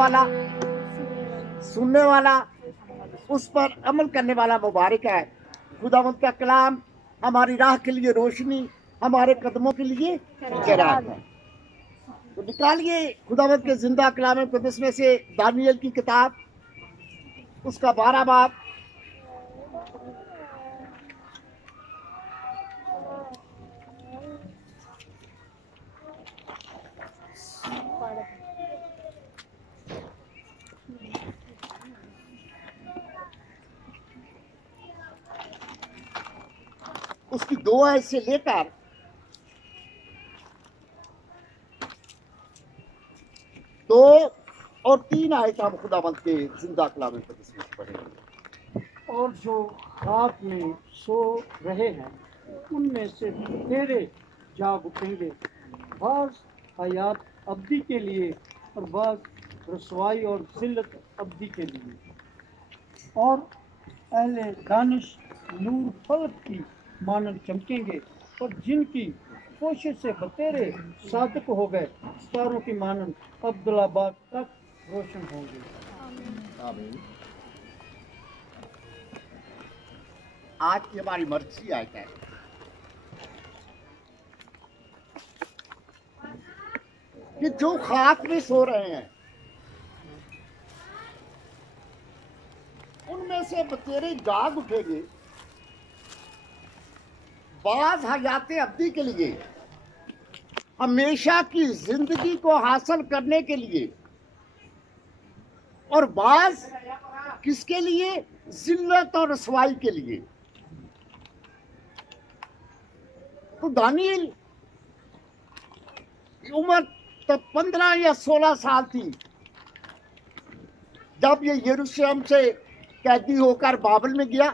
वाला, सुनने वाला, उस पर अमल करने वाला मुबारक है। खुदावंद का कलाम हमारी राह के लिए रोशनी, हमारे कदमों के लिए चराग है। तो निकालिए खुदावंद के जिंदा कलाम मुक़द्दस में से दानियल की किताब, उसका 12 बाब, उसकी 2 आयत से लेकर 2 और 3 आयत हम खुदावंद के जिंदा कलाम मुक़द्दस में पढ़ेंगे। और जो रात में सो रहे हैं उनमें से तेरे जाग उठेंगे, बाज हयात अब्दी के लिए और बाज रसवाई और जिल्लत अब्दी के लिए। और अहले दानिश नूर फलक की मानन चमकेंगे, और जिनकी कोशिश से बतेरे सादक हो गए सितारों की मानन अब्दुल्लाबाद तक रोशन होंगे। आमीन। आज की हमारी मर्जी आयत है कि जो खाक में सो रहे हैं उनमें से बतेरे जाग उठेंगे, बाज हयाते अब्दी के लिए, हमेशा की जिंदगी को हासिल करने के लिए, और बाज किसके लिए? जिल्लत और रसवाई के लिए। तो दानियल की उम्र तब 15 या 16 साल थी जब ये यरूशलेम से कैदी होकर बाबल में गया।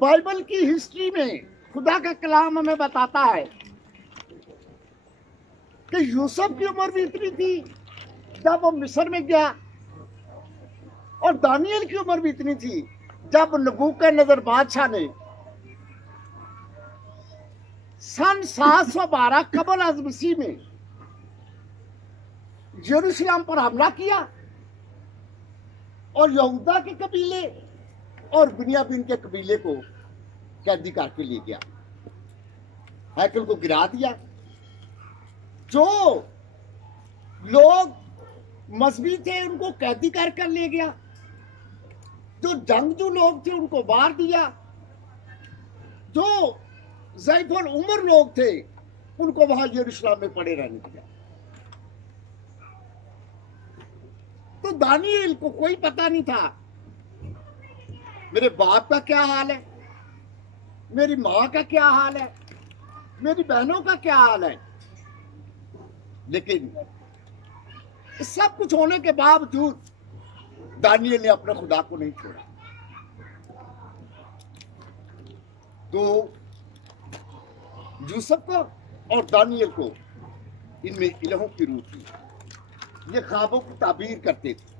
बाइबल की हिस्ट्री में खुदा का कलाम हमें बताता है कि यूसुफ की उम्र भी इतनी थी जब वो मिस्र में गया, और दानियल की उम्र भी इतनी थी जब नबूकदनेस्सर बादशाह ने सन 712 कबल अज़ मसीह में यरूशलेम पर हमला किया और यहूदा के कबीले और बिन्यामीन के कबीले को कैदी करके ले गया, हैकल को गिरा दिया। जो लोग मजहबी थे उनको कैदी कर ले गया, जो जंगजू लोग थे उनको मार दिया, जो ज़ईफ़ुल उम्र लोग थे उनको वहां यरूशलेम में पड़े रहने दिया। तो दानियल को कोई पता नहीं था मेरे बाप का क्या हाल है, मेरी माँ का क्या हाल है, मेरी बहनों का क्या हाल है। लेकिन इस सब कुछ होने के बावजूद दानियल ने अपने खुदा को नहीं छोड़ा। तो यूसुफ को और दानियल को इनमें इलाहों की रूह थी, ये ख्वाबों की ताबीर करते थे।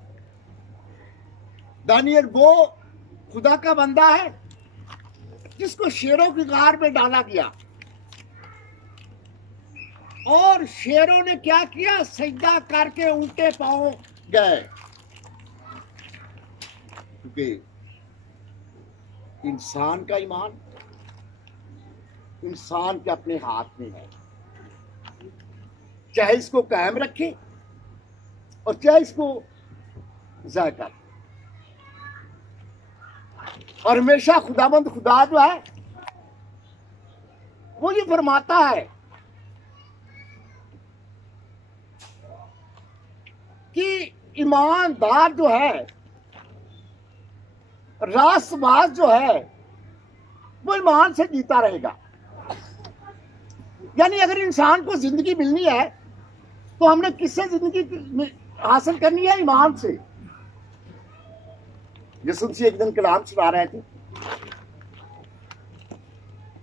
दानियल वो खुदा का बंदा है जिसको शेरों की गार में डाला गया, और शेरों ने क्या किया? सजदा करके उल्टे पांव गए, क्योंकि इंसान का ईमान इंसान के अपने हाथ में है, चाहे इसको कायम रखे और चाहे इसको ज़ाया करे। और हमेशा खुदाबंद खुदा जो है वो ये फरमाता है कि ईमानदार जो है, रास्तबाज जो है, वो ईमान से जीता रहेगा। यानी अगर इंसान को जिंदगी मिलनी है तो हमने किससे जिंदगी हासिल करनी है? ईमान से। यीशु मसीह एक दिन कलाम सुना रहे थे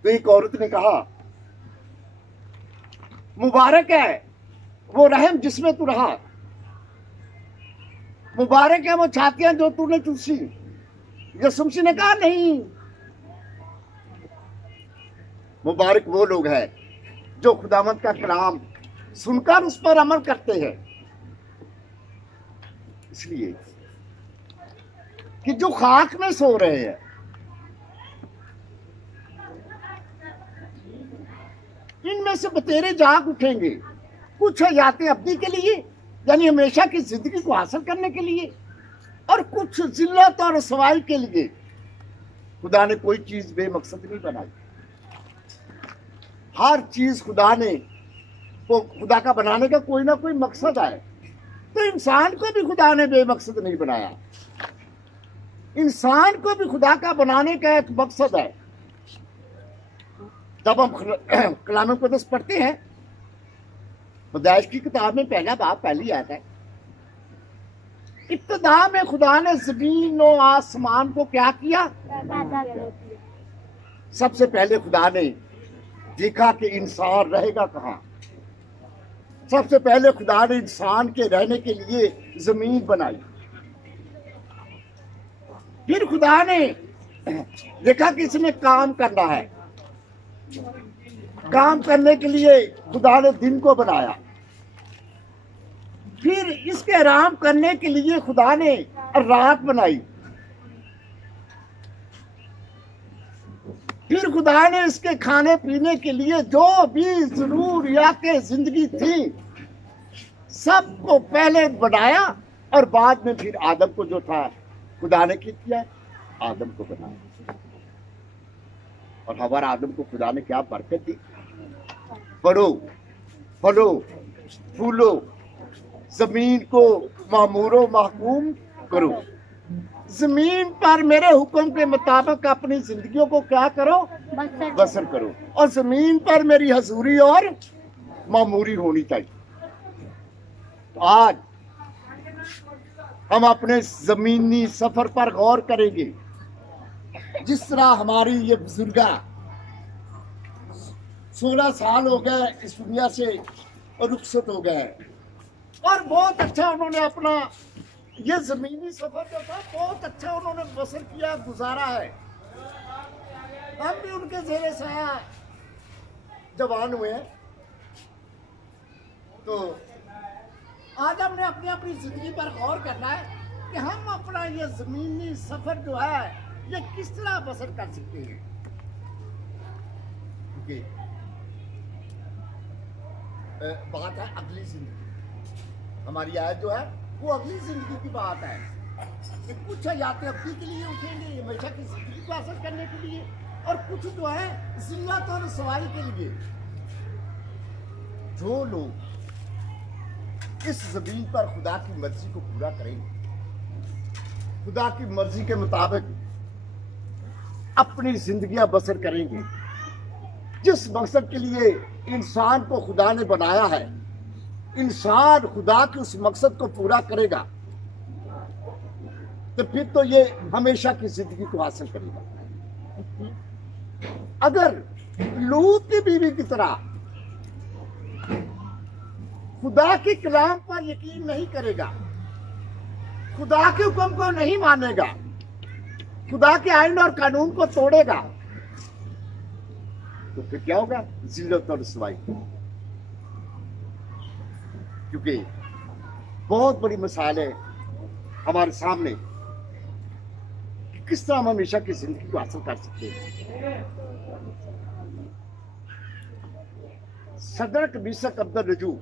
तो एक औरत ने कहा, मुबारक है वो रहम जिसमें तू रहा, मुबारक है वो छातियां जो तूने चूसी। यीशु मसीह ने कहा नहीं, मुबारक वो लोग हैं जो खुदावंद का कलाम सुनकर उस पर अमल करते हैं اس لیے کہ جو خاک میں سو رہے ہیں ان میں سے بتیرے جاگ اٹھیں گے کچھ حیات ابدی کے لیے یعنی ہمیشہ کی زندگی کو حاصل کرنے کے لیے اور کچھ ذلت اور رسوائی کے لیے. خدا نے کوئی چیز بے مقصد نہیں بنائی. ہر چیز خدا کا بنانے کا کوئی نہ کوئی مقصد ہے. تو انسان کو بھی خدا نے بے مقصد نہیں بنایا. انسان کو بھی خدا کا بنانے کا ایک مقصد ہے. جب ہم کلام مقدس پڑھتے ہیں پیدائش کی کتاب میں پہلا باب پہلی آیت ہے. ابتدا میں خدا نے زمین و آسمان کو کیا کیا؟ سب سے پہلے خدا نے دیکھا کہ انسان رہے گا کہاں. سب سے پہلے خدا نے انسان کے رہنے کے لیے زمین بنائی. پھر خدا نے دیکھا کہ اس میں کام کرنا ہے. کام کرنے کے لیے خدا نے دن کو بنایا. پھر اس کے آرام کرنے کے لیے خدا نے رات بنائی. پھر خدا نے اس کے کھانے پینے کے لیے جو بھی ضروریات زندگی تھی سب کو پہلے بنایا اور بعد میں پھر آدم کو جو تھا خدا نے کیا آدم کو بنایا. اور ہمارا آدم کو خدا نے کیا برکت دی؟ بڑھو پھلو پھولو زمین کو معمور و محکوم کرو. زمین پر میرے حکم کے مطابق اپنی زندگیوں کو کیا کرو؟ بسر کرو. اور زمین پر میری حضوری اور معموری ہونی چاہیے. تو آج ہم اپنے زمینی سفر پر غور کریں گے. جس طرح ہماری یہ بزرگا 16 سال ہو گئے اس دنیا سے رخصت ہو گئے اور بہت اچھا انہوں نے اپنا یہ زمینی سفر جو تھا بہت اچھا انہوں نے بسر کیا گزارا ہے. ہم بھی ان کے زیر سایہ جوان ہوئے ہیں. تو آج ہم نے اپنی زندگی پر غور کرنا ہے کہ ہم اپنا یہ زمینی سفر جو ہے یہ کس طرح بسر کر سکتے ہیں. بات ہے اگلی زندگی. ہماری آیت جو ہے وہ اگلی زندگی کی بات ہے کہ کچھ حیات ابدی کے لیے اٹھیں گے ہمیشہ کی زندگی کو حاصل کرنے کے لیے اور کچھ جو ہے ذلت اور رسوائی کے لیے. جو لوگ اس زمین پر خدا کی مرضی کو پورا کریں گے خدا کی مرضی کے مطابق اپنی زندگیاں بسر کریں گے جس مقصد کے لیے انسان کو خدا نے بنایا ہے انسان خدا کے اس مقصد کو پورا کرے گا تو پھر تو یہ ہمیشہ کی زندگی کو حاصل کرے گا. اگر لوط کی بیوی کی طرح خدا کے کلام پر یقین نہیں کرے گا خدا کے حکم کو نہیں مانے گا خدا کے آئین اور قانون کو توڑے گا تو پھر کیا ہوگا؟ ذلت اور رسوائی. کیونکہ بہت بڑی مثال ہے ہمارے سامنے کس طرح ہم ہمیشہ کی زندگی کو حاصل کر سکتے ہیں. صدرک میثاق عبدالرجوع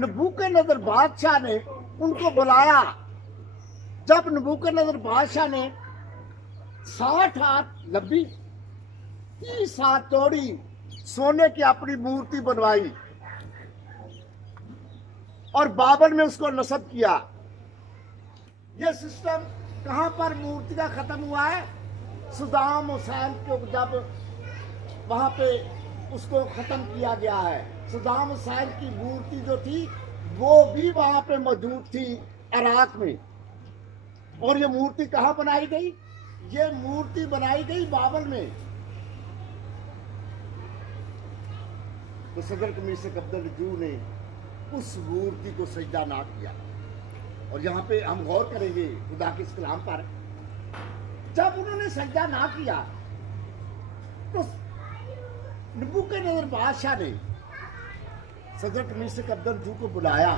نبوکدنضر بادشاہ نے ان کو بلایا. جب نبوکدنضر بادشاہ نے 60 ہاتھ لمبی 30 ہاتھ چوڑی سونے کی اپنی مورتی بنوائی اور بابل میں اس کو نصب کیا. یہ سسٹم کہاں پر مورتی کا ختم ہوا ہے؟ صدام حسین کو جب وہاں پہ اس کو ختم کیا گیا ہے. صدام حسین کی مورتی جو تھی وہ بھی وہاں پہ موجود تھی عراق میں. اور یہ مورتی کہاں بنائی گئی؟ یہ مورتی بنائی گئی بابل میں. تو صدرک میثاق عبدالرجوع نے اس مورتی کو سجدہ نہ کیا. اور یہاں پہ ہم غور کریں گے خدا کے اس کلام پر. جب انہوں نے سجدہ نہ کیا تو نبوکدنضر بادشاہ نے صدرک میثاق عبدالرجوع کو بلایا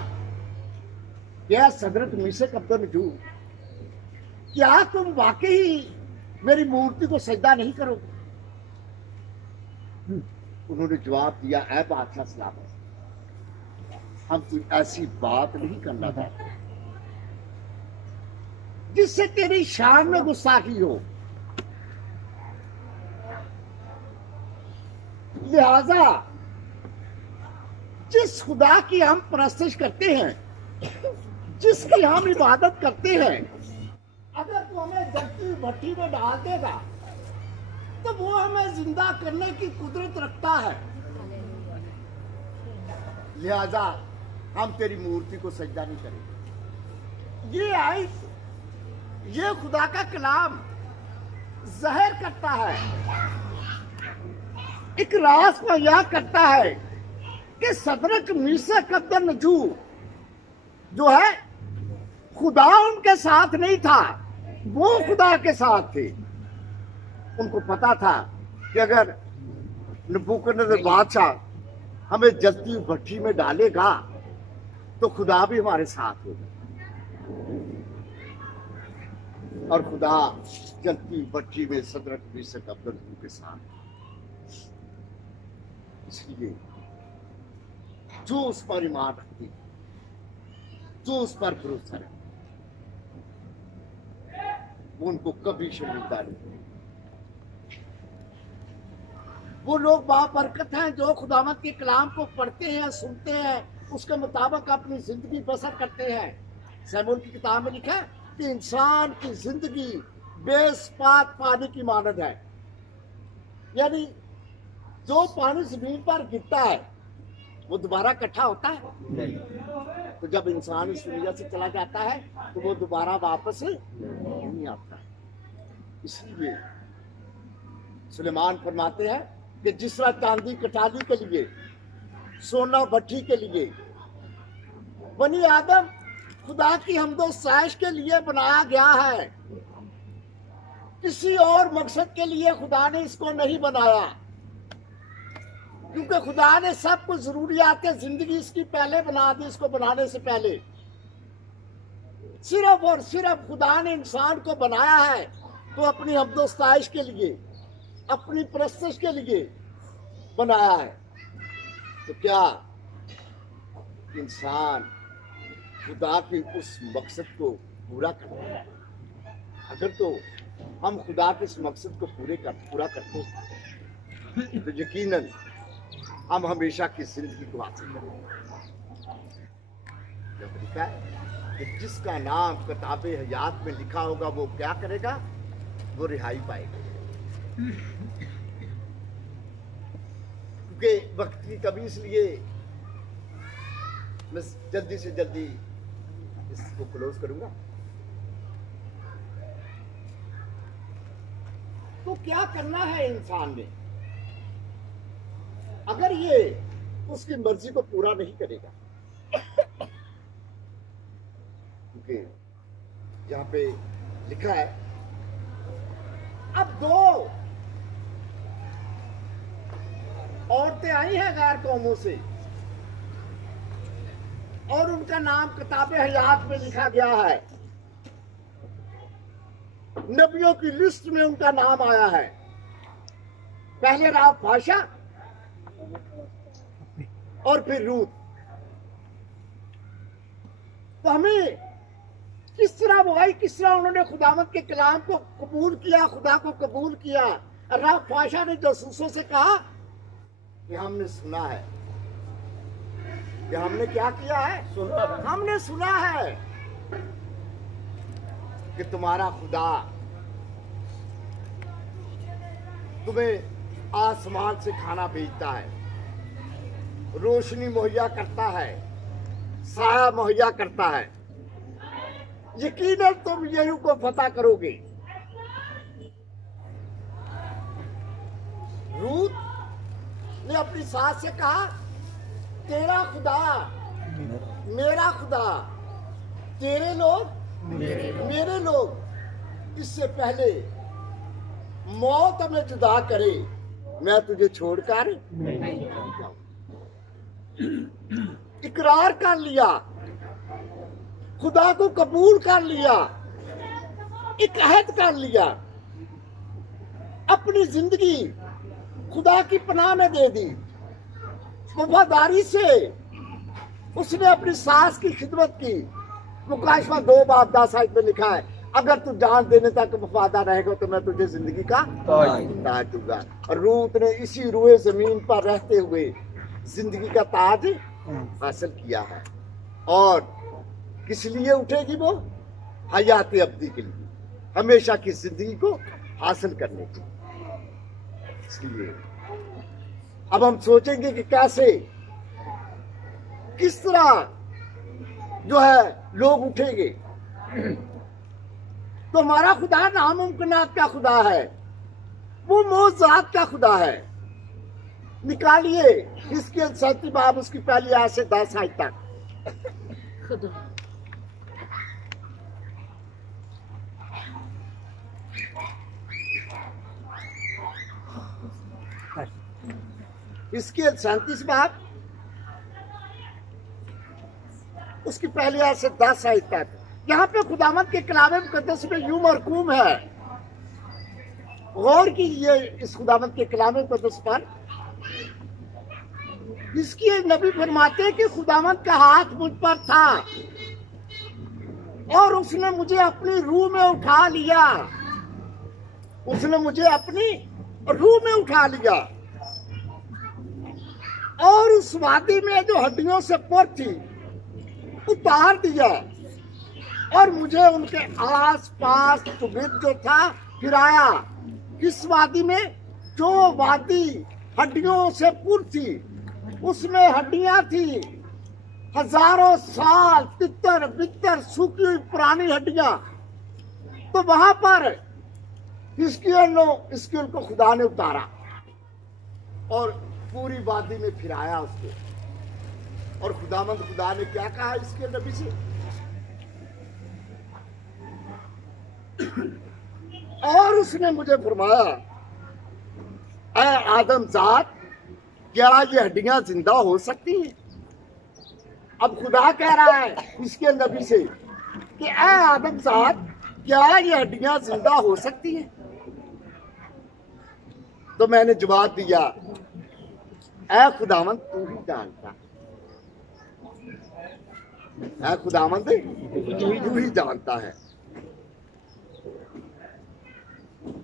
क्या सदरत मीसे कब्दन जू, क्या तुम वाकई मेरी मूर्ति को सजदा नहीं करोगे? उन्होंने जवाब दिया, ऐ बादशाह सलामत, हम कोई ऐसी बात नहीं करना चाहते जिससे तेरी शान में गुस्ताखी हो, लिहाजा जिस खुदा की हम परस्तिश करते हैं, जिसकी हम इबादत करते हैं, अगर तू हमें जलती भट्टी में डाल देगा तो वो हमें जिंदा करने की कुदरत रखता है, लिहाजा हम तेरी मूर्ति को सजदा नहीं करेंगे। ये आयत, ये खुदा का कलाम ज़ाहिर करता है, एक राज को यह करता है कि सदरक मीसक अब्दुन्नजू जो है, खुदा उनके साथ नहीं था, वो खुदा के साथ थे। उनको पता था कि अगर नबूकदनेस्सर बादशाह हमें जलती हुई भट्टी में डालेगा तो खुदा भी हमारे साथ होगा, और खुदा जलती हुई भट्टी में सदरक मीसक अब्दुन्नजू के साथ। इसलिए जो उस पर ईमान रखते हैं, जो उस पर भरोसा रखते, वो उनको कभी शर्मिंदा नहीं। वो लोग बाबरकत हैं जो खुदावंद के कलाम को पढ़ते हैं, सुनते हैं, उसके मुताबिक अपनी जिंदगी बसर करते हैं। सैमुएल की किताब में लिखा है कि इंसान की जिंदगी बेस्पात पानी की मानद है, यानी जो पानी जमीन पर गिरता है वो दोबारा इकट्ठा होता है नहीं। तो जब इंसान इस दुनिया से चला जाता है तो वो दोबारा वापस नहीं आता है। इसलिए सुलेमान फरमाते हैं कि जिस तरह चांदी कटाली के लिए, सोना भट्टी के लिए, बनी आदम खुदा की हमदो साइश के लिए बनाया गया है, किसी और मकसद के लिए खुदा ने इसको नहीं बनाया, क्योंकि खुदा ने सब कुछ जरूरियात जिंदगी इसकी पहले बना दी। इसको बनाने से पहले सिर्फ और सिर्फ खुदा ने इंसान को बनाया है तो अपनी हमदोस्ताइश के लिए, अपनी परस्तिश के लिए बनाया है। तो क्या इंसान खुदा के उस मकसद को पूरा करता है? अगर तो हम खुदा के इस मकसद को पूरा करते हैं तो यकीनन हम हमेशा की जिंदगी को हासिल करेंगे। जब लिखा है कि जिसका नाम किताबे हयात में लिखा होगा वो क्या करेगा? वो रिहाई पाएगा। क्योंकि वक्त की कमी, इसलिए मैं जल्दी से जल्दी इसको क्लोज करूंगा। तो क्या करना है इंसान ने अगर ये उसकी मर्जी को पूरा नहीं करेगा? क्योंकि यहां पे लिखा है, अब दो औरतें आई हैं गैर कौमों से और उनका नाम किताबे हयात में लिखा गया है, नबियों की लिस्ट में उनका नाम आया है। पहले राव फाशा और फिर रूत। तो हमें किस तरह वो आई, किस तरह उन्होंने खुदावंद के कलाम को कबूल किया, खुदा को कबूल किया। राव फाशा ने जासूसों से कहा कि हमने सुना है, कि हमने क्या किया है, हमने सुना है कि तुम्हारा खुदा तुम्हें आसमान से खाना भेजता है, रोशनी मुहैया करता है, साया मुहैया करता है, यकीनन तुम यहू को फतह करोगे। रूत ने अपनी सास से कहा, तेरा खुदा मेरा खुदा, तेरे लोग मेरे लोग, इससे पहले मौत हमें जुदा करे, मैं तुझे छोड़कर नहीं जाऊं। इकरार कर लिया खुदा को कबूल कर लिया, एक अहद कर लिया, अपनी जिंदगी खुदा की पनाह में दे दी। वफादारी से उसने अपनी सास की खिदमत की। मुकाशवा 2:10 में लिखा है, अगर तू जान देने तक वफादार रहेगा तो मैं तुझे जिंदगी का ताज दूंगा। और रूत ने इसी रुए जमीन पर रहते हुए जिंदगी का ताज हासिल किया है। और किस लिए उठेगी वो? हयात अब्दी के लिए, हमेशा की जिंदगी को हासिल करने के लिए। इसलिए अब हम सोचेंगे कि कैसे, किस तरह जो है लोग उठेंगे। तो हमारा खुदा नामुमकिनात का खुदा है, वो मौजूदात का खुदा है। निकालिए इसके 37 बाब उसकी पहली आयत से 10 आयत तक। इसके 37 बाब उसकी पहली आयत से 10 आयत तक। यहाँ पे खुदावंद के कलाम मुकद्दस में यूं मरकूम है, गौर कीजिए इस खुदावंद के कलाम मुकद्दस पर। इसकी नबी फरमाते हैं कि खुदावंद का हाथ मुझ पर था और उसने मुझे अपनी रूह में उठा लिया। उसने मुझे अपनी रूह में उठा लिया और उस वादी में जो हड्डियों से पुर थी उतार दिया और मुझे उनके आस पास चुगिर्द जो था फिराया। किस वादी में? जो वादी हड्डियों से पुर थी, उसमें हड्डियां थी, हजारों साल तितर बितर सूखी हुई पुरानी हड्डियां। तो वहां पर हिजकिय्याह को खुदा ने उतारा और पूरी वादी में फिराया उसको। और खुदावंद खुदा ने क्या कहा इसके नबी से? और उसने मुझे फरमाया, ऐ आदम जात, क्या ये हड्डियां जिंदा हो सकती हैं? अब खुदा कह रहा है इसके नबी से कि ऐ आदम जात, क्या ये हड्डियां जिंदा हो सकती हैं? तो मैंने जवाब दिया, ऐ खुदावंद तू ही जानता, ऐ खुदावंद तू ही जानता है।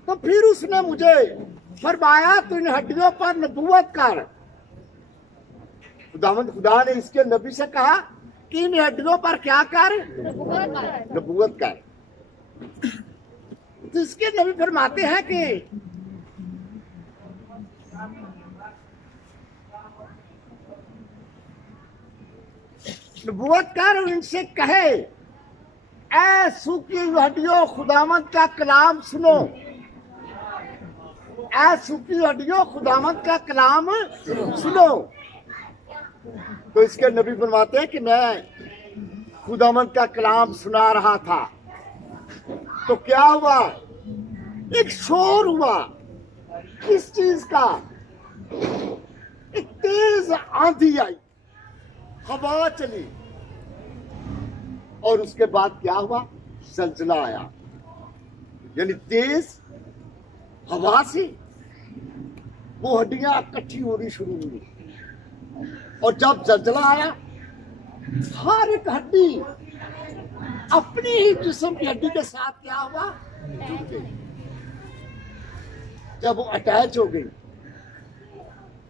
तो फिर उसने मुझे फरमाया, तू इन हड्डियों पर नबूवत कर। खुदावंद खुदा ने इसके नबी से कहा कि इन हड्डियों पर क्या कर? नबूवत कर। तो इसके नबी फरमाते हैं कि नबूवत कर और इनसे कहे, ऐ सूखी हड्डियों खुदावंद का कलाम सुनो। ऐ सूखी हड्डियों खुदावंद का कलाम सुनो। तो इसके नबी फरमाते हैं कि मैं खुदावंद का कलाम सुना रहा था तो क्या हुआ? एक शोर हुआ। किस चीज का? एक तेज आंधी आई, हवा चली और उसके बाद क्या हुआ? जलजला आया। यानी तेज हवा से वो हड्डियां इकट्ठी होनी शुरू हुई और जब जलजला आया, हर एक हड्डी अपनी ही जिस्म की हड्डी के साथ क्या हुआ? जुड़ गई। जब वो अटैच हो गई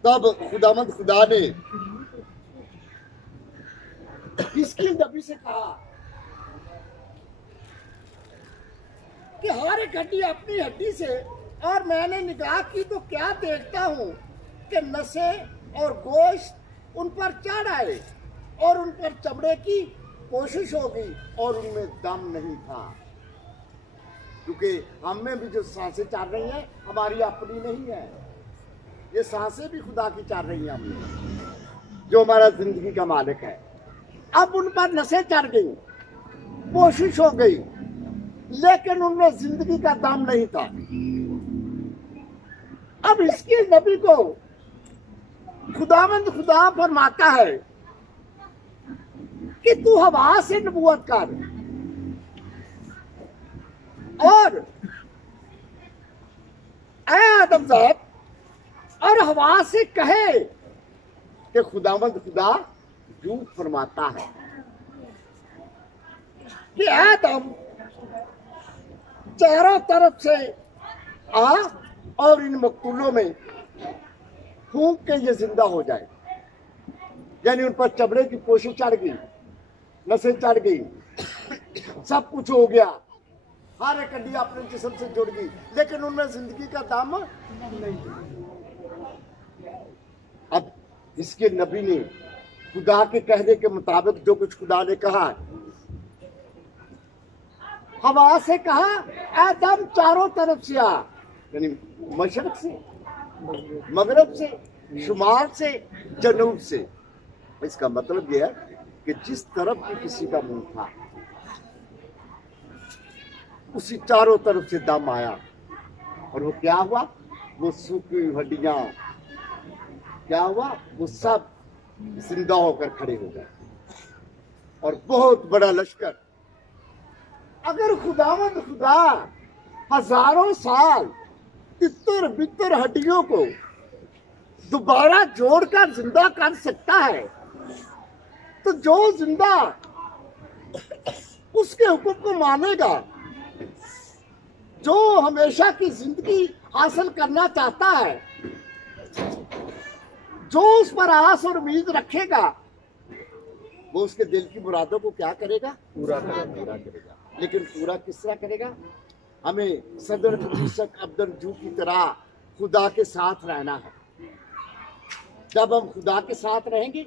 तब खुदावंद खुदा ने इसकी नबी से कहा कि हर एक हड्डी अपनी हड्डी से, और मैंने निगाह की तो क्या देखता हूं कि नसें और गोश्त उन पर चढ़ आए और उन पर चमड़े की कोशिश हो गई और उनमें दम नहीं था। क्योंकि हम में भी जो सांसें चल रही हैं हमारी अपनी नहीं है, ये सांसें भी खुदा की चल रही हैं हमने, जो हमारा जिंदगी का मालिक है। अब उन पर नसें चढ़ गई, कोशिश हो गई, लेकिन उनमें जिंदगी का दम नहीं था। अब इसके नबी को खुदावंद खुदा फरमाता है कि तू हवा से नबूवत कर और ऐ आदम साहब और हवा से कहे कि खुदावंद खुदा यूं फरमाता है कि आदम चारों तरफ से आ और इन मकतूलों में फूंक के ये जिंदा हो जाए। यानी उन पर चमड़े की पोशी चढ़ गई, नसें चढ़ गई, सब कुछ हो गया, हर एक हड्डी अपने जिस्म से जुड़ गई, लेकिन उनमें जिंदगी का दम नहीं। अब इसके नबी ने खुदा के कहने के मुताबिक जो कुछ खुदा ने कहा, हवा से कहा आदम चारों तरफ से आ, यानी मशरक से, मगरब से, शुमाल से, जनूब से। इसका मतलब यह है कि जिस तरफ भी किसी का मुंह था उसी चारों तरफ से दम आया, और वो क्या हुआ, वो सूखी हुई हड्डियां क्या हुआ, वो सब जिंदा होकर खड़े हो गए, और बहुत बड़ा लश्कर। अगर खुदावंद खुदा हजारों साल तितर बितर हड्डियों को दोबारा जोड़कर जिंदा कर सकता है, तो जो जिंदा उसके हुक्म को मानेगा, जो हमेशा की जिंदगी हासिल करना चाहता है, जो उस पर आस और उम्मीद रखेगा, वो उसके दिल की मुरादों को क्या करेगा, पूरा करेगा। लेकिन पूरा किस तरह करेगा? हमें सदर अब्दुल जू की तरह खुदा के साथ रहना है। जब हम खुदा के साथ रहेंगे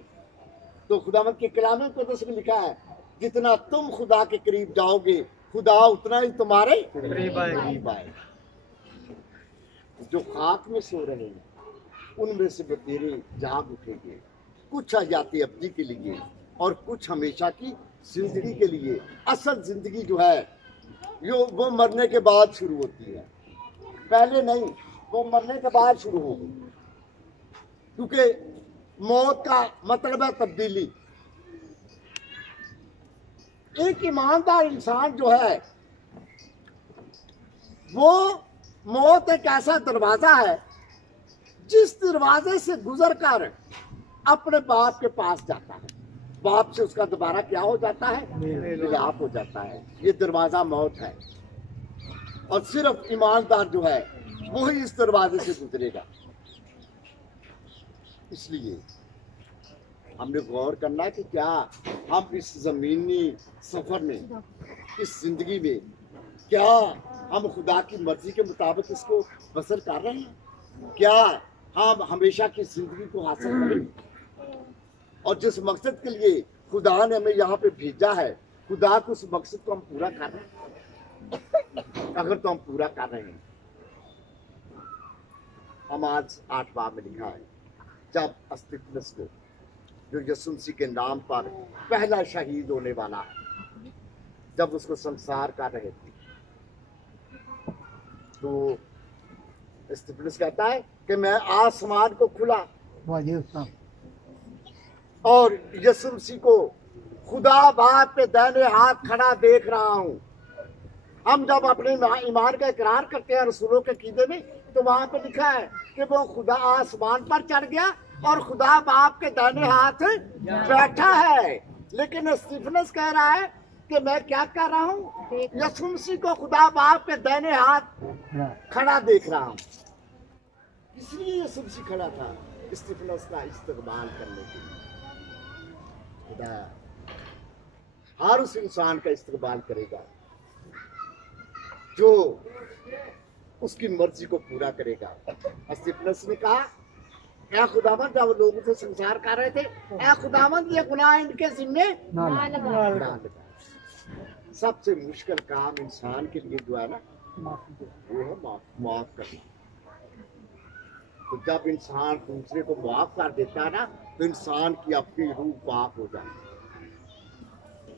तो खुदावंद के कलाम में लिखा है, जितना तुम खुदा के करीब जाओगे खुदा उतना ही तुम्हारे करीब आएगा। जो खाक में सो रहे हैं उनमें से बतेरे जाग उठेंगे, कुछ हयाती अब्दी के लिए और कुछ हमेशा की जिंदगी के लिए। असल जिंदगी जो है वो मरने के बाद शुरू होती है, पहले नहीं, वो मरने के बाद शुरू होगी, क्योंकि मौत का मतलब है तब्दीली। एक ईमानदार इंसान जो है वो मौत एक ऐसा दरवाजा है जिस दरवाजे से गुजरकर अपने बाप के पास जाता है, बाप से उसका दोबारा क्या हो जाता है, मिलाप हो जाता है। ये दरवाजा मौत है, और सिर्फ ईमानदार जो है वही इस दरवाजे से गुजरेगा। इसलिए हमने गौर करना है कि क्या हम इस जमीनी सफर में, इस जिंदगी में, क्या हम खुदा की मर्जी के मुताबिक इसको बसर कर रहे हैं? क्या हम हमेशा की जिंदगी को हासिल करेंगे? और जिस मकसद के लिए खुदा ने हमें यहाँ पे भेजा है, खुदा के उस मकसद को हम पूरा कर रहे हैं? अगर तो हम पूरा कर रहे हैं, हम आज 8 बाब में लिखा है, जब अस्तिफनस को, जो यीशु मसीह के नाम पर पहला शहीद होने वाला है, जब उसको संसार कर रहे थे, तो अस्तिफनस कहता है कि मैं आसमान को खुला और यीशु मसीह को खुदा बाप पे दाहिने हाथ खड़ा देख रहा हूं। हम जब अपने ईमान का इकरार करते हैं रसूलों के कीदे में, तो वहां पे लिखा है कि वो खुदा आसमान पर चढ़ गया और खुदा बाप के दाहिने हाथ बैठा है। लेकिन स्टीफनस कह रहा है कि मैं क्या कर रहा हूँ, यीशु मसीह को खुदा बाप के दाहिने हाथ खड़ा देख रहा हूँ। इसलिए यीशु मसीह खड़ा था स्टीफनस का इस्तकबाल करने के लिए। खुदा हर उस इंसान का इस्तकबाल करेगा जो उसकी मर्जी को पूरा करेगा। स्टीफनस ने कहा, ऐ खुदावंद, जब लोग उसे संसार कर रहे थे, ऐ खुदावंद ये गुनाह इनके जिम्मे ना लगा। सबसे मुश्किल काम इंसान के लिए जो है ना, वो है माफ करना। तो जब इंसान दूसरे को माफ कर देता है ना, तो इंसान की अपनी रूह पाक हो जाती है।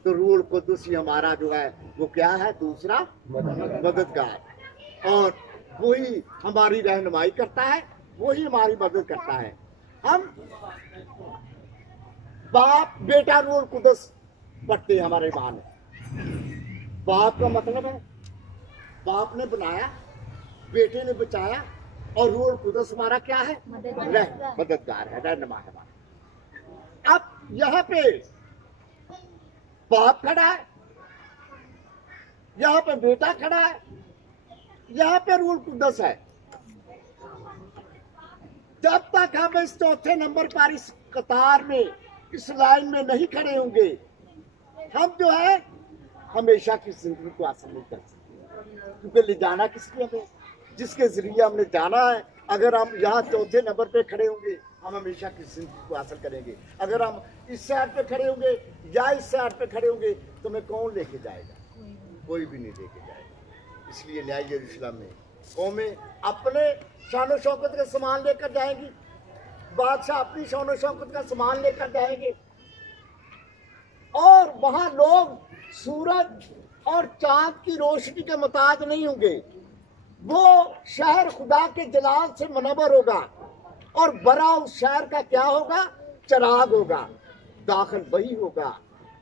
तो रूह कुद्दुस ही हमारा जो है वो क्या है, दूसरा मददगार, और वही हमारी रहनुमाई करता है, वही हमारी मदद करता है। हम बाप बेटा रूह कुद्दुस पट्टे हमारे माँ ने। बाप का मतलब है, बाप ने बनाया, बेटे ने बचाया, और रूह कुदस हमारा क्या है? मददगार है, रहनुमा है हमारा। अब यहाँ पे बाप खड़ा है, यहाँ पे बेटा खड़ा है, यहाँ पे रूह कुदस है। जब तक हम इस चौथे नंबर पर इस कतार में, इस लाइन में नहीं खड़े होंगे, हम जो है हमेशा की जिंदगी को हासिल नहीं कर सकते। क्योंकि ले जाना किसके हमें, जिसके जरिए हमने जाना है। अगर हम यहाँ चौथे नंबर पे खड़े होंगे, हम हमेशा की जिंदगी को हासिल करेंगे। अगर हम इस साइड पे खड़े होंगे या इस साइड पे खड़े होंगे, तो हमें कौन लेके जाएगा? कोई भी नहीं लेके जाएगा। इसलिए न्याय यरूशलेम में कौमें अपने शान और शौकत का सामान लेकर जाएंगी, बादशाह अपनी शान और शौकत का सामान लेकर जाएंगे, और वहां लोग सूरज और चांद की रोशनी के मुताज नहीं होंगे। वो शहर खुदा के जलाल से मुनव्वर होगा, और बरा उस शहर का क्या होगा? चराग होगा। दाखिल वही होगा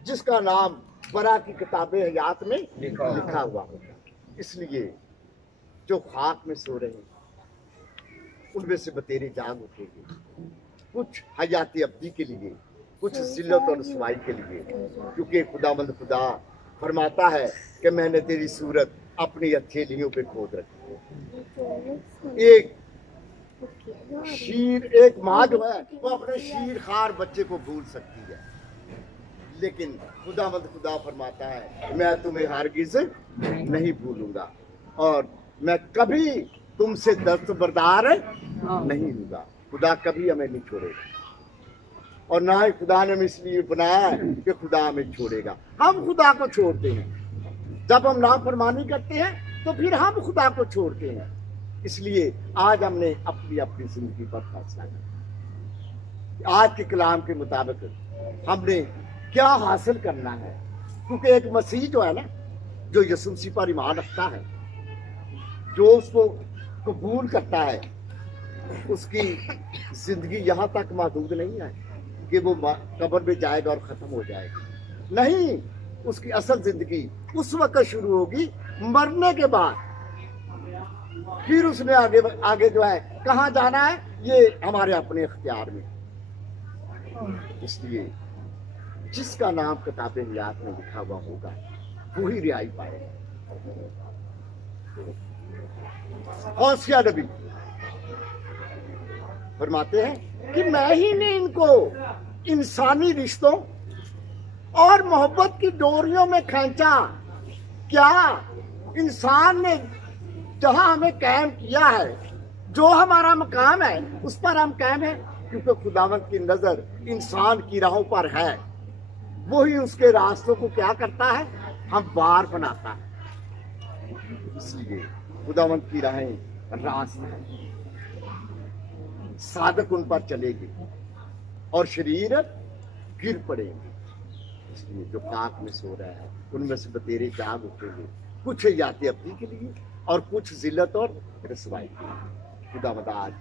जिसका नाम बरा की किताबे हयात में लिखा हुआ होगा। इसलिए जो खाक में सो रहे हैं, उनमें से बतेरे जाग उठेंगे, कुछ हयाती अब्दी के लिए, कुछ जिल्लत और रसवाई के लिए। क्योंकि खुदावंद खुदा फरमाता है कि मैंने तेरी सूरत अपनी हथेलियों पे खोद रखी है। एक माँ जो है वो अपने शीर खार बच्चे को भूल सकती है, लेकिन खुदावंद खुदा फरमाता है मैं तुम्हें हरगिज़ नहीं भूलूंगा, और मैं कभी तुमसे दस्तबरदार नहीं लूंगा। खुदा कभी हमें नहीं छोड़ेगा, और ना ही खुदा ने हमें इसलिए बनाया है कि खुदा हमें छोड़ेगा। हम खुदा को छोड़ते हैं, जब हम नाफरमानी करते हैं तो फिर हम खुदा को छोड़ते हैं। इसलिए आज हमने अपनी अपनी जिंदगी पर फैसला किया, आज के कलाम के मुताबिक हमने क्या हासिल करना है। क्योंकि एक मसीह जो है ना, जो यीशु मसीह पर ईमान रखता है, जो उसको कबूल करता है, उसकी जिंदगी यहाँ तक महदूद नहीं है कि वो कब्र में जाएगा और खत्म हो जाएगा। नहीं, उसकी असल जिंदगी उस वक्त शुरू होगी मरने के बाद। फिर उसने आगे जो है कहाँ जाना है, ये हमारे अपने इख्तियार में। इसलिए जिसका नाम किताबे हयात में लिखा हुआ होगा वही रिहाई पाएगा। होशिया नबी फरमाते हैं कि मैं ही ने इनको इंसानी रिश्तों और मोहब्बत की डोरियों में खींचा। क्या इंसान ने जहां हमें कायम किया है, जो हमारा मकाम है, उस पर हम कायम हैं, क्योंकि खुदावंद की नजर इंसान की राहों पर है। वही उसके रास्तों को क्या करता है? हमवार बनाता है। इसलिए खुदावंद की राहें रास्त है, साधक उन पर चलेंगे और शरीर गिर पड़ेंगे। इसलिए जो खाक में सो रहा है, उनमें से बतेरे जाग उठेंगे, कुछ याते अपनी के लिए और कुछ जिल्लत और रसवाई के लिए। खुदावंद आज